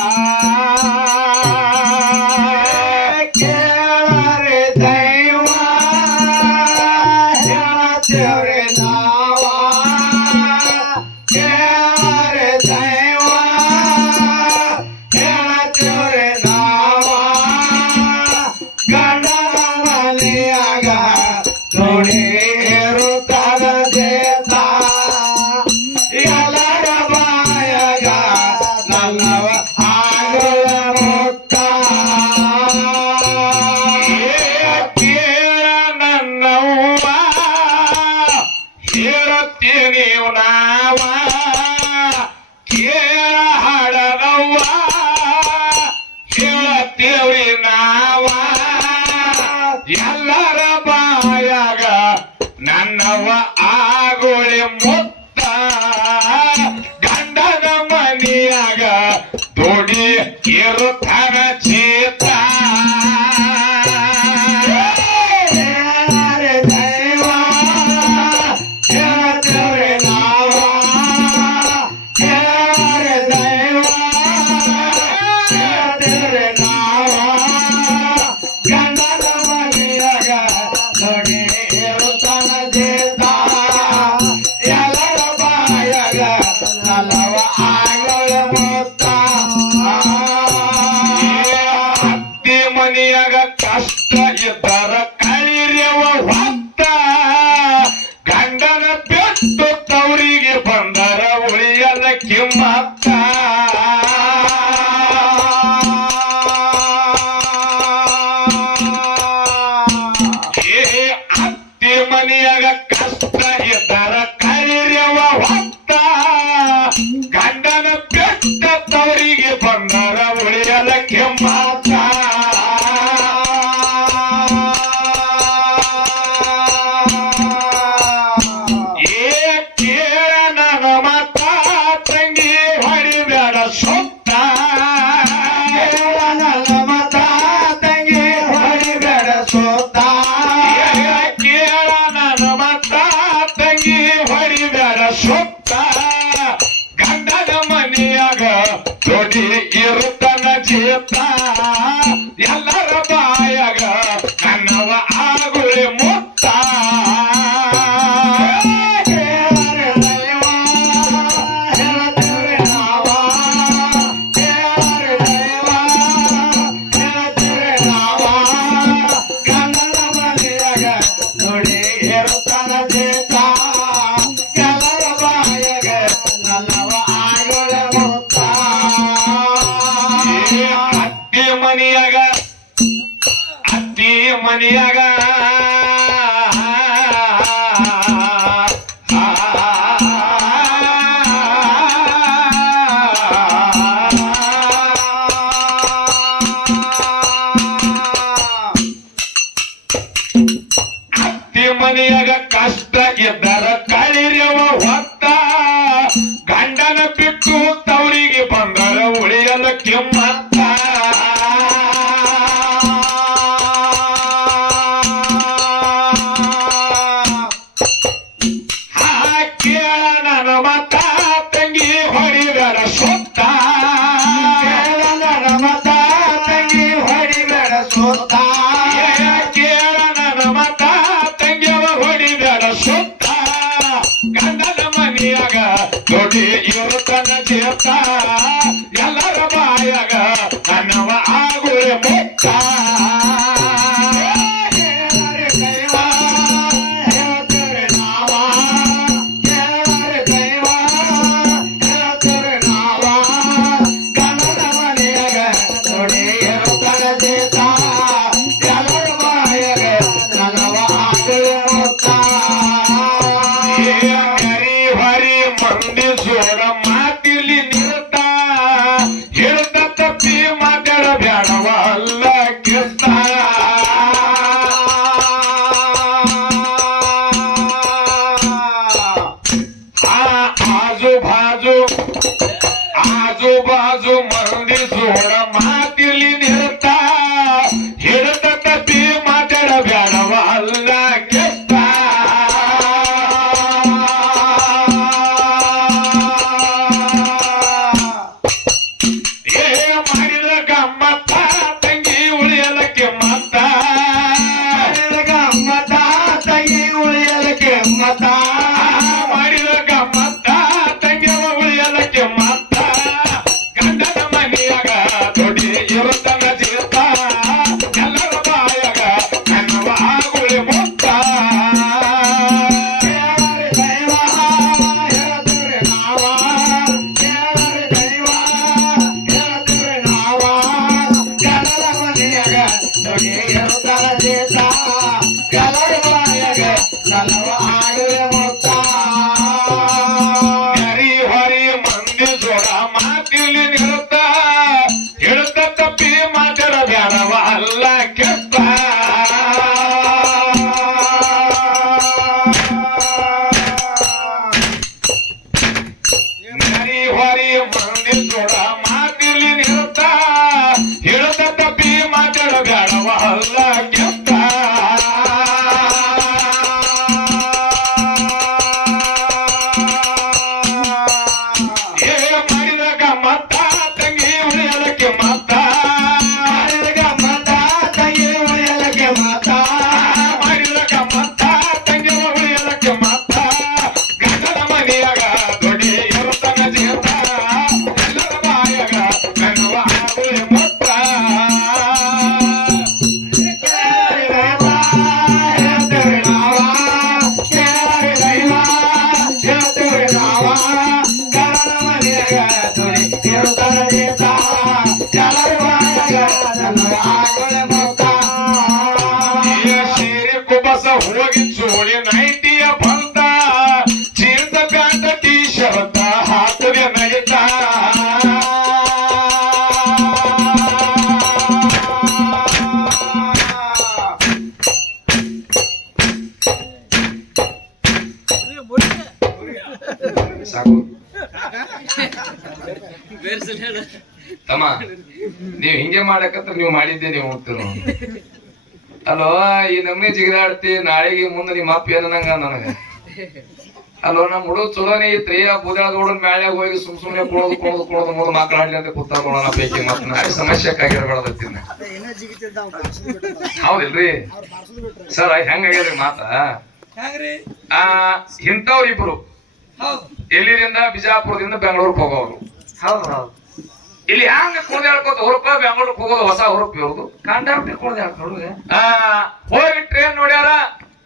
Ah. ಆಗೋಳೆ ಮೋ ಹರಿದಾರ ಸೊತ್ತ ಗಂಡನ ಮನೆಯಾಗ ಜೋಡಿ ಇರುತ್ತನ ಜೀತಾ ಅತ್ತಿ ಮನಿಯಾಗ ಅತ್ತಿ ಮನಿಯಾಗ. ತಮ್ಮ ನೀವ್ ಹಿಂಗೆ ಮಾಡಕತ್ರ ನೀವು ಮಾಡಿದ್ದೆ ನೀವು ಹೋಗ್ತೀರ ಅಲೋ ಈ ನಮ್ಮನೆ ಜಿಗಿದಾಡ್ತಿ ನಾಳೆಗೆ ಮುಂದೆ ನಿಮ್ಮ ಅಪ್ಪ ಏನಂಗ ನನಗ? ಅಲೋ ನಮ್ ಹುಡುಗ ಚಲೋನೇ ಐತ್ರಿ ಆ ಬೂದಾಳ ಹುಡುಗನ ಮ್ಯಾಳ್ಯಾಗ ಹೋಗಿ ಸುಮ್ ಸುಮ್ನೆ ಕುಳೋದು ಕುಣದು ಕುಳೋದು ಮುಂದೆ ಮಾತಾಡ್ಲಿ ಅಂತ ಕೂತ ನೋಡೋಣ ಬೇಕಿ ಮತ್ ನಾಳೆ ಸಮಸ್ಯೆ ಆಗಿರ್ಬಾರ್ದತ್ತೀನಿ ಹೌದಿಲ್ರಿ? ಸರ್ ಹೆಂಗಾಗ್ಯದ್ರಿ ಮಾತ? ಹೆಂಗ್ರಿ? ಆ ಇಂಥವ್ರು ಇಬ್ರು ಹೌದು. ಎಲ್ಲಿರಿಂದ? ಬಿಜಾಪುರದಿಂದ ಬೆಂಗಳೂರಿಗೆ ಹೋಗೋರು. ಹೌದು ಹೌದು. ಇಲ್ಲಿ ಹ್ಯಾಂಗ ಕುಣಿದಾಡ್ಕೋತ ಹುರುಪ? ಬೆಂಗಳೂರಿಗೆ ಹೋಗೋದು ಹೊಸ ಹುರುಪ್ ಇರೋದು ಕುಡ್ದೆ ಹುಡುಗ. ಆ ಹೋಗಿ ಟ್ರೈನ್ ನೋಡ್ಯಾರ?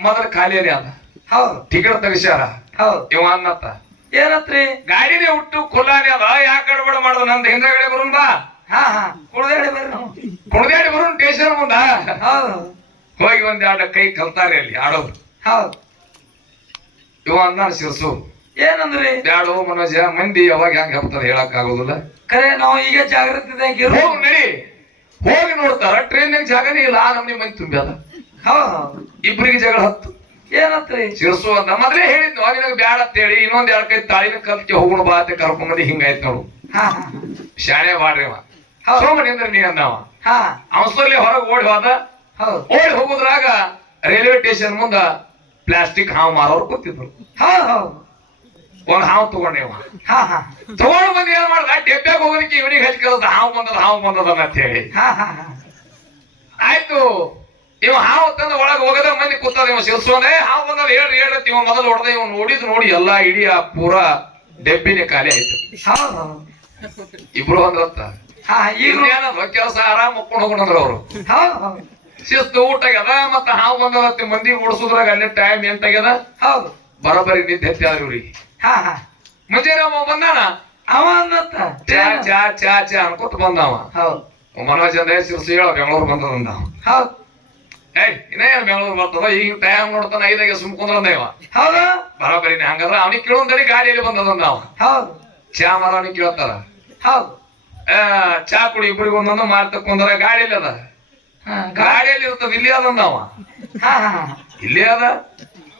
ಮೊದಲ ಖಾಲಿ ಅದ ಹೌದು. ಟಿಕೆಟ್ ತೆಗಿಸ್ಯಾರ. ಹೌದು. ಇವ ಅನ್ನತ್ತ. ಏನತ್ರಿ? ಗಾಡಿನೇ ಹುಟ್ಟು ಖುಲ್ಲಾನೇ ಅದ. ಯಾಕೆ ಗಡಬಡ ಮಾಡೋದು? ನಂದು ಹಿಂದಗಡೆ ಬರೋನ್ ಬಾ. ಹಾ ಹಾ. ಕುಡ್ದೇಳಿ ಬರ್ರಿ ಬರುನ್ ಬರೋನ್ ಟೇಷನ್ ಮುಂದ. ಹೌದು. ಹೋಗಿ ಒಂದ್ ಎರಡು ಕೈ ಕಲ್ತಾರೆ ಅಲ್ಲಿ ಆಡೋದು. ಹೌದು. ಇವ ಅನ್ನ ಶಿರ್ಸು ಏನಂದ್ರಿ? ಬ್ಯಾಡೋ ಮನೋಜ ಮಂದಿ ಯಾವಾಗ ಹೆಂಗ್ ಹಾಕ್ತಾರೆ ಹೇಳಕ್ ಆಗೋದಿಲ್ಲ ಕರೆ ನಾವು ಈಗ ಜಾಗೃತಿ ನಡಿ. ಹೋಗಿ ನೋಡ್ತಾರ ಟ್ರೈನ್ ಜಾಗನೇ ಇಲ್ಲ. ಆ ನಮ್ನಿ ಮಂದಿ ತುಂಬ್ಯಾದ ಇಬ್ಬರಿಗೆ ಹೌದು. ಇಬ್ರಿಗೆ ಜಗಳ ಹತ್ತು. ಏನತ್ರಿ? ಶಿರ್ಸು ಅಂತ. ಮೊದಲೇ ಹೇಳಿದ್ನು ನಿನಗೆ ಬ್ಯಾಡ ಅಂತೇಳಿ ಇನ್ನೊಂದ್ ಎರಡ್ ಕೈ ತಾಳಿನ ಕಲ್ತಿ ಹೋಗೋಣ ಬಾ ಅಂತ ಕರ್ಕೊಂಡ್ ಬಂದಿ ಹಿಂಗಾಯ್ತು ನೋಡು. ಹಾ ಹಾ. ಶಾಣೆ ಬಾಡ್ರಿ ಅವ. ಸೋಮನಿಂದ್ರ ನೀ ಅಂದವ ಹಾ. ಅವಸರ್ಲಿ ಹೊರಗೆ ಓಡಿ ಹೋದ. ಹೌದು. ಓಡಿ ಹೋಗುದ್ರಾಗ ರೈಲ್ವೆ ಸ್ಟೇಷನ್ ಮುಂದ ಪ್ಲಾಸ್ಟಿಕ್ ಹಾವು ಮಾರೋರು ಕೂತಿದ್ರು. ಹಾ ಹೌದು. ಒಂದ್ ಹಾವು ತಗೊಂಡೇವ ಹಾ ಹಾ. ತಗೊಂಡ್ ಬಂದ್ ಏನ್ ಮಾಡ್ದ? ಡೆಬ್ಬ್ಯಾಗ ಹೋಗೋದಕ್ಕೆ ಇವನಿಗೆ ಹಚ್ಚಿ ಹಾವ್ ಹಾವು ಬಂದದ ಹಾವು ಬಂದದ ಅಂತ ಹೇಳಿ. ಹಾ ಹಾ ಹಾ. ಆಯ್ತು. ಇವ ಹಾವು ತಂದ ಒಳಗೆ ಹೋಗದ ಮಂದಿ ಕೂತದ ಇವ ಸಿಲ್ಸೋನೆ ಹಾವು ಬಂದದ ಹೇಳ್ರಿ ಹೇಳ್ರಿ ಇವ ಮೊದಲು ಹೊಡೆದ. ಇವ್ ನೋಡಿದ್ ನೋಡಿ ಎಲ್ಲಾ ಇಡೀ ಆ ಪೂರ ಡೆಬ್ಬಿನೇ ಖಾಲಿ ಆಯ್ತು. ಇಬ್ರು ಅಂದ್ರಂತ ಹಾ ಈಗ ಏನದ ಕೆಲಸ ಆರಾಮ್ ಒಪ್ಕೊಂಡು ಹೋಗೋಣ ಅಂದ್ರ ಅವ್ರು ಶಿಸ್ತು ಊಟ ಆಗ್ಯದ ಮತ್ತ ಹಾವು ಬಂದದ ಮಂದಿ ಓಡಿಸೋದ್ರಾಗ ಅಲ್ಲೇ ಟೈಮ್ ಎಂಟಾಗ್ಯದ ಹೌದು. ಬರೋಬ್ಬರಿ ನಿದ್ದೆ ಹತ್ತಿ ಆದ್ರಿ ಇವ್ರಿಗೆ. ಹಾ ಹಾ. ಅವ ಬಂದಾನ? ಅವ ಅಂದತ್ತ ಚಾ ಚಾ ಚಾ ಚಾ ಅನ್ಕೋತ ಬಂದವ. ಹೌದು. ಮನೋಜ್ ಅಂದ್ರೆ ಶಿರ್ಸಿ ಹೇಳ ಬೆಂಗಳೂರು ಬಂದದ ಅಂದ. ಅವ. ಹೌದು. ಏಯ್ ಇನ್ನೇನ್ ಬೆಂಗಳೂರು ಬರ್ತದ? ಈಗ ಟೈಮ್ ನೋಡ್ತಾನ ಐದಾಗೆ ಸುಮ್ ಕುಂದ್ರಂದೇವ ಹೌದಾ. ಬರೋಬ್ಬರಿನೇ ಹಂಗಾದ್ರ ಅವನಿಗೆ ಕೇಳೋಂದಡಿ ಗಾಡಿಯಲ್ಲಿ ಬಂದದಂದ ಅವ. ಹೌದು. ಚಾ ಮರ ಅವನಿಗೆ ಕೇಳ್ತಾರ. ಹೌದು. ಆ, ಚಾ ಕುಡಿ ಇಬ್ಬರಿಗೆ ಒಂದೊಂದು ಮಾರ್ತಕೊಂಡ್ರ ಗಾಡಿಯಲ್ಲಿ ಅದ. ಗಾಡಿಯಲ್ಲಿ ಇರ್ತದ ಇಲ್ಲಿ ಅದಂದ ಅವ. ಇಲ್ಲಿ ಅದ?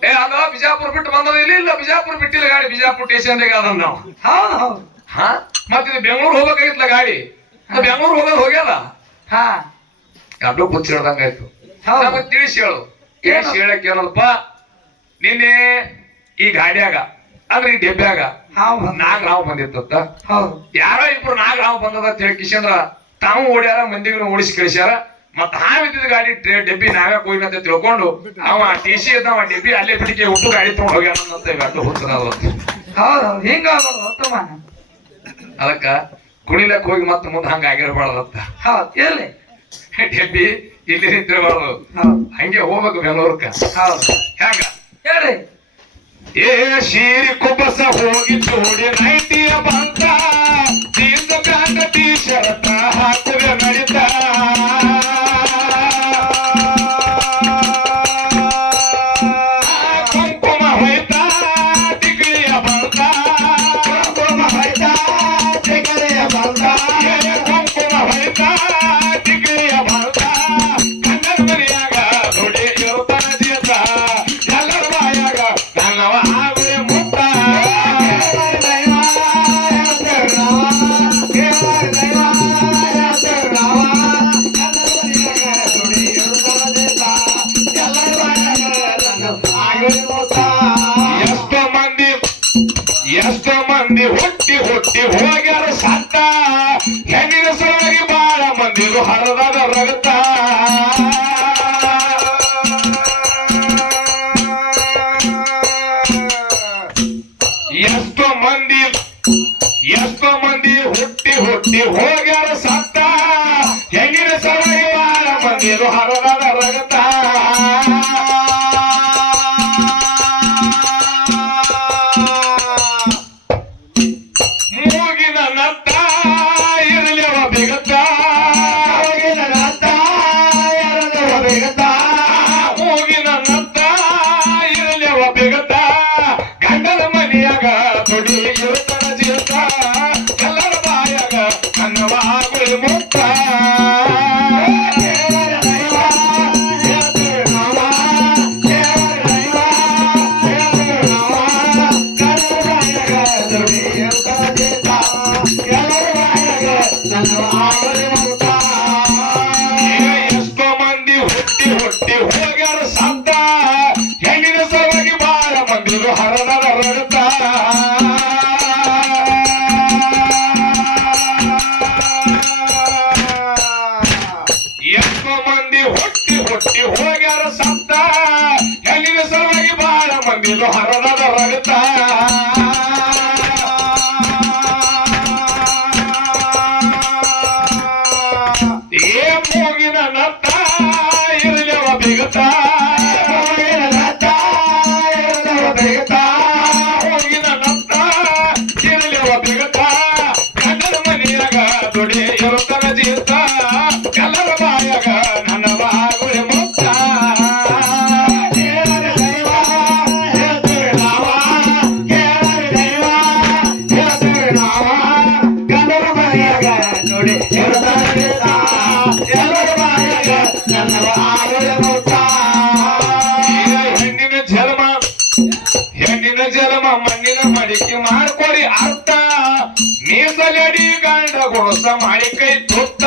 ಏ ಅದ ಬಿಜಾಪುರ ಬಿಟ್ಟು ಬಂದದ ಇಲ್ಲಿ ಇಲ್ಲ. ಬಿಜಾಪುರ ಬಿಟ್ಟಿಲ್ಲ ಗಾಡಿ. ಬಿಜಾಪುರ ಸ್ಟೇಷನ್ದಾಗ ಅದಂದ ನಾವು. ಹೌದು ಹೌದು ಹಾ? ಮತ್ತೆ ಬೆಂಗಳೂರು ಹೋಗ್ಬೇಕಾಗಿತ್ತಲ್ಲ ಗಾಡಿ? ಅದು ಬೆಂಗಳೂರು ಹೋಗೋದು ಹೋಗ್ಯದ? ಹಾ. ಎರಡು ಕುಚ್ಚಿಡ್ದಂಗ ಆಯ್ತು. ನಮಗ್ ತಿಳಿಸಿ ಹೇಳು. ಏನ್? ಹೇಳಕ್ ಏನಲ್ಪ ನಿನ್ನೆ ಈ ಗಾಡಿಯಾಗ ಅಂದ್ರೆ ಈ ಡೆಬ್ಬ್ಯಾಗ ನಾಗ್ ರಾವ್ ಬಂದಿತ್ತ ಯಾರೋ ಇಬ್ರು ನಾಗ್ ರಾವ್ ಬಂದದ ಅಂತ ಹೇಳಿ ಕಿಶಂದ್ರ ತಾವು ಓಡ್ಯಾರ ಮಂದಿಗೂ ಓಡಿಸಿ ಕಳಿಸ್ಯಾರ. ಮತ್ತ ಹಾವಿದ್ದ ಗಾಡಿ ಡೆಬ್ಬಿ ನಾವೇ ಹೋಗಿ ಅಂತ ತಿಳ್ಕೊಂಡು ಅವ ಟಿ ಸಿ ಇದ್ದಾವ ಡೆಬ್ಬಿ ಅಲ್ಲೇ ಬಿಡಿಕೆ ಹುಟ್ಟು ಗಾಡಿ ತಗೊಂಡು ಹೋಗ್ಯಾನ ಅಂತ ಇವೆರಡು ಹುಚ್ಚದ ಹೌದು ಹಿಂಗ ಉತ್ತಮ. ಅದಕ್ಕ ಕುಣಿಲಕ್ ಹೋಗಿ ಮತ್ತೆ ಮುಂದೆ ಹಂಗ ಆಗಿರಬಾರ್ದಂತ ಹೌದು ಎಲ್ಲಿ ಡೆಬ್ಬಿ ಇಲ್ಲಿ ನಿಂತಿರಬಾರ್ದು. ಹಂಗೆ ಹೋಗ್ಬೇಕು ಬೆಂಗಳೂರ್ಕ. ಹೌದು. ಹೆಂಗ ಹೇಳಿ ಏ ಶೀರಿ ಕುಬಸ ಹೋಗಿ ಜೋಡಿ ನೈಟಿಯ ಬಂತ ಜೀನ್ಸ್ ಪ್ಯಾಂಟ್ ಟೀ ಶರ್ತ ಹಾಕುವೆ ನಡಿತ. ಸತ್ತ ಹೆಣ್ಣಿನ ಸಲುವಾಗಿ ಬಾಳ ಮಂದಿರು ಹರದಾಗ ರಗತ. ಎಷ್ಟೋ ಮಂದಿ ಎಷ್ಟೋ ಮಂದಿ ಹುಟ್ಟಿ ಹುಟ್ಟಿ ಹೋಗ್ಯಾರ ಸತ್ತ ಹೆಣ್ಣಿನ ಜನ್ಮ ಹೆಣ್ಣಿನ ಜನ್ಮ ಮಣ್ಣಿನ ಮಡಿಕೆ ಮಾಡ್ಕೊಡಿ ಅರ್ಥ. ಮೀಸಲಡಿ ಗಂಡ ಗೊಳಸ ಮಾಡಿ ಕೈ ತುತ್ತ.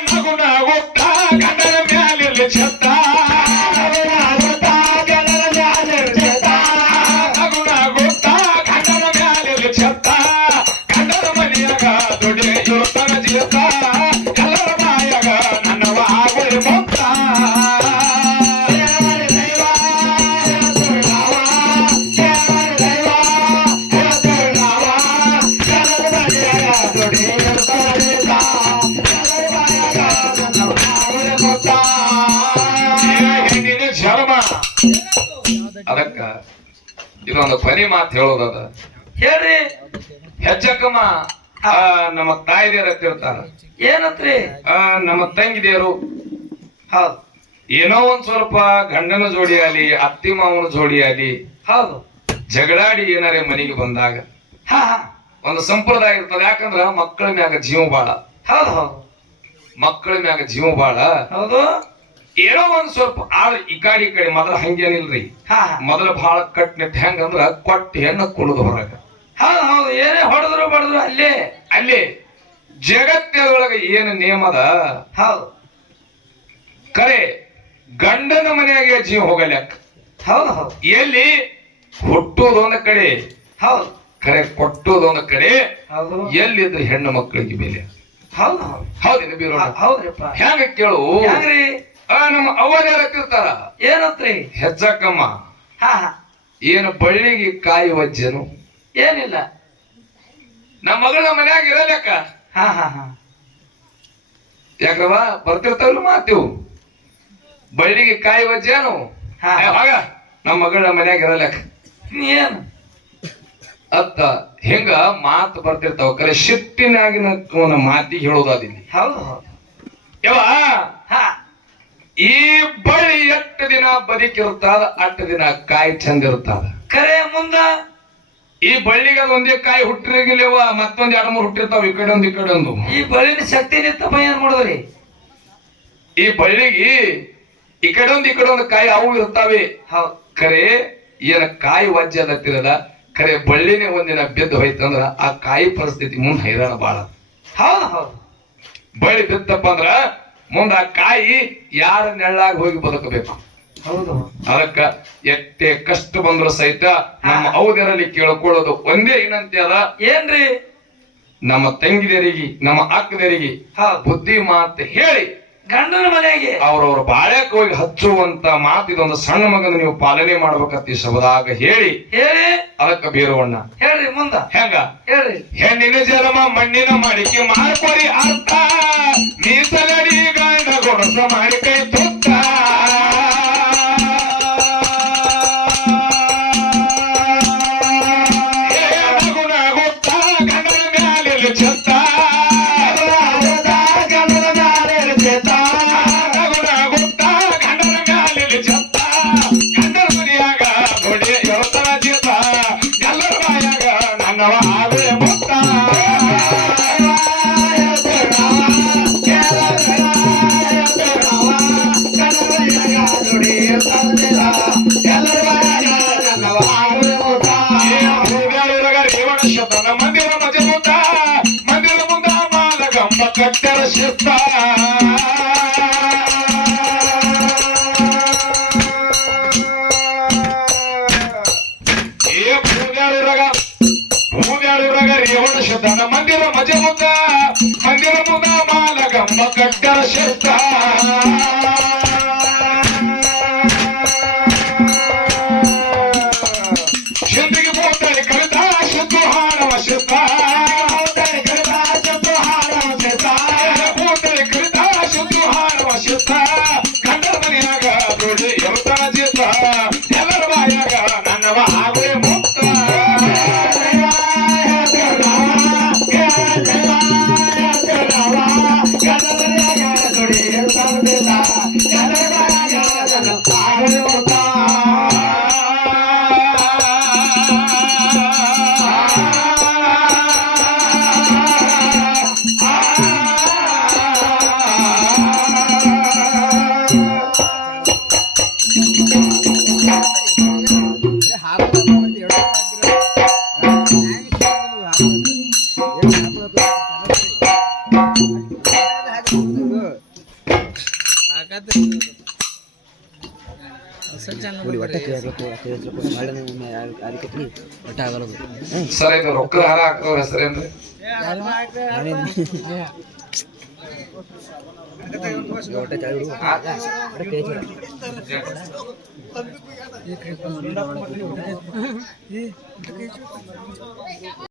ಏ ನಗು ನಗುತ್ತ ಗಂಡನ ಮ್ಯಾಲಿರ್ಲಿ ಅದಕ್ಕ ಇದೊಂದು ಕೊನೆ ಮಾತು ಹೇಳೋದದ ಹೇಳ್ರಿ. ಹೆಜ್ಜಕ್ಕಮ್ಮ ಆ, ನಮ್ಮ ತಾಯಿದೇರ ತಿಳ್ತಾರ ಏನತ್ರಿ? ನಮ್ಮ ತಂಗಿದೇರು ಹೌದು. ಏನೋ ಒಂದ್ ಸ್ವಲ್ಪ ಗಂಡನ ಜೋಡಿ ಆಗಲಿ ಅತ್ತಿ ಮಾವನ ಜೋಡಿ ಆಗಲಿ ಹೌದು. ಜಗಳಾಡಿ ಏನಾರೇ ಮನೆಗೆ ಬಂದಾಗ ಹಾ ಹಾ. ಒಂದು ಸಂಪ್ರದಾಯ ಇರ್ತದೆ. ಯಾಕಂದ್ರ ಮಕ್ಕಳ ಮ್ಯಾಗ ಜೀವ ಬಾಳ. ಹೌದು ಹೌದು. ಮಕ್ಕಳ ಮ್ಯಾಗ ಜೀವ ಬಾಳ. ಹೌದು. ಏನೋ ಒಂದ್ ಸ್ವಲ್ಪ ಆದ್ರೆ ಈ ಕಡೆ ಈ ಕಡೆ ಮೊದಲ ಹಂಗೇನಿಲ್ರಿ ಮೊದಲ ಬಹಳ ಕಟ್ನಿಟ್ ಹೆಂಗಂದ್ರ ಕೊಟ್ಟಿ ಹೆಣ್ಣ ಕುಡಿದು ಹೊರಗ. ಹೌದು ಹೌದು. ಏನೇ ಹೊಡೆದ್ರು ಬಡದ್ರು ಅಲ್ಲೇ. ಅಲ್ಲಿ ಜಗತ್ತೊಳಗ ಏನು ನಿಯಮದ ಹೌದು. ಕರೆ ಗಂಡನ ಮನೆಯಾಗೆ ಜೀವ ಹೋಗಲ್ಯಾಕ. ಹೌದು ಹೌದು. ಎಲ್ಲಿ? ಹುಟ್ಟುವುದೊಂದ ಕಡೆ. ಹೌದು. ಕರೆ ಕೊಟ್ಟುವುದೊಂದ ಕಡೆ. ಹೌದು. ಎಲ್ಲಿದ್ರೆ ಹೆಣ್ಣು ಮಕ್ಕಳಿಗೆ ಬೆಲೆ? ಹೌದು ಹೌದು. ಹೌದ್ರಿ ಬೀರೋಣ ಹೌದ್ರಿಪ್ಪ. ಹೆಂಗ ಕೇಳು? ಹೆಂಗ್ರಿ ಆ, ನಮ್ಮ ಏನತ್ರಿ ಹೆಚ್ಚಕ್ಕಮ್ಮ ಹಾ ಹಾ. ಏನು ಬಳ್ಳಿಗೆ ಕಾಯಿ ವಜ್ಜನು ಏನಿಲ್ಲ. ನಮ್ಮ ಮಗಳ ಮನ್ಯಾಗ ಇರಲೇಕ? ಹಾ ಹಾ ಹಾ. ಯಾಕವ ಬರ್ತಿರ್ತಾವಲ್ಲ ಮಾತಿವು ಬಳ್ಳಿಗೆ ಕಾಯಿ ವಜ್ಜೇನು ಹಾ. ನಮ್ಮ ಮಗಳ ಮನ್ಯಾಗ ಇರಲಕ್ಕ ಏನು? ಅತ್ತ ಹಿಂಗ ಮಾತು ಬರ್ತಿರ್ತಾವ? ಕರೆ ಶಿಟ್ಟಿನಾಗಿನ ಮಾತಿ ಮಾತಿಗೆ ಹೇಳೋದಾದಿಲ್ಲಿ. ಹೌದು ಹೌದು. ಯವ ಹಾ. ಈ ಬಳ್ಳಿ ಎಷ್ಟು ದಿನ ಬದುಕಿರ್ತದ ಅಷ್ಟು ದಿನ ಕಾಯಿ ಚಂದ ಕರೆ ಮುಂದ. ಈ ಬಳ್ಳಿಗೆ ಅದೊಂದೇ ಒಂದೇ ಕಾಯಿ ಹುಟ್ಟಿರಗಿಲ್ಲವ ಮತ್ತೊಂದ್ ಎರಡು ಮೂರು ಹುಟ್ಟಿರ್ತಾವ ಈ ಕಡೆ ಒಂದು ಈ ಕಡೆ ಒಂದು. ಈ ಬಳ್ಳಿನ ಶಕ್ತಿ ನಿಂತಪ್ಪ ಏನ್ ಮಾಡಿದ್ರಿ? ಈ ಬಳ್ಳಿಗೆ ಈ ಕಡೆ ಒಂದು ಈ ಕಡೆ ಒಂದು ಕಾಯಿ ಅವು ಇರ್ತಾವೆ. ಕರೆ ಏನ ಕಾಯಿ ವಜ್ಜೆ ಅದತ್ತಿರಲ್ಲ ಕರೆ ಬಳ್ಳಿನೇ ಒಂದಿನ ಬಿದ್ದು ಹೋಯ್ತಂದ್ರ ಆ ಕಾಯಿ ಪರಿಸ್ಥಿತಿ ಮುಂದೆ ಹೈರಾಣ ಬಾಳ. ಹೌದು ಹೌದು. ಬಳ್ಳಿ ಬಿತ್ತಪ್ಪ ಅಂದ್ರ ಮುಂದ ಆ ಕಾಯಿ ಯಾರ ನೆಳ್ಳಾಗ ಹೋಗಿ ಬದುಕಬೇಕು? ಹೌದು. ಅದಕ್ಕ ಎತ್ತೆ ಕಷ್ಟ ಬಂದ್ರು ಸಹಿತ ನಮ್ಮ ಅವಧಿರಲ್ಲಿ ಕೇಳ್ಕೊಳ್ಳೋದು ಒಂದೇ ಏನಂತ ಅದ. ಏನ್ರಿ? ನಮ್ಮ ತಂಗಿದರಿಗೆ ನಮ್ಮ ಅಕ್ಕದರಿಗೆ ಬುದ್ಧಿ ಮಾತು ಹೇಳಿ. ಗಂಡನ ಮನೆಗೆ. ಅವ್ರವ್ರ ಬಾಳ್ಯಾಕ ಹೋಗಿ ಹಚ್ಚುವಂತ ಮಾತು ಇದೊಂದು ಸಣ್ಣ ಮಗನ ನೀವು ಪಾಲನೆ ಮಾಡ್ಬೇಕಂತ ಈ ಶಬ್ದಾಗ ಹೇಳಿ. ಹೇಳಿ. ಅದಕ್ಕ ಬೀರವಣ್ಣ. ಹೇಳ್ರಿ ಮುಂದ. ಹೆಂಗ? ಹೇಳ್ರಿ. ಹೆಣ್ಣಿನ ಜಲಮ ಮಣ್ಣಿನ ಮಡಿಕೆ ಮಾಡ್ಕೊರಿ ಅರ್ಥ. ಮೀಸಲಡಿ ಗಂಡ ಗೊಡಸ ಮಾಡಿ que a. machucar ಬರೋದು ಸರ್ ಇದು ರೊಕ್ಕ ಹಾರ ಹಾಕೋರ ಹೆಸರೇನ್ರಿ ಈ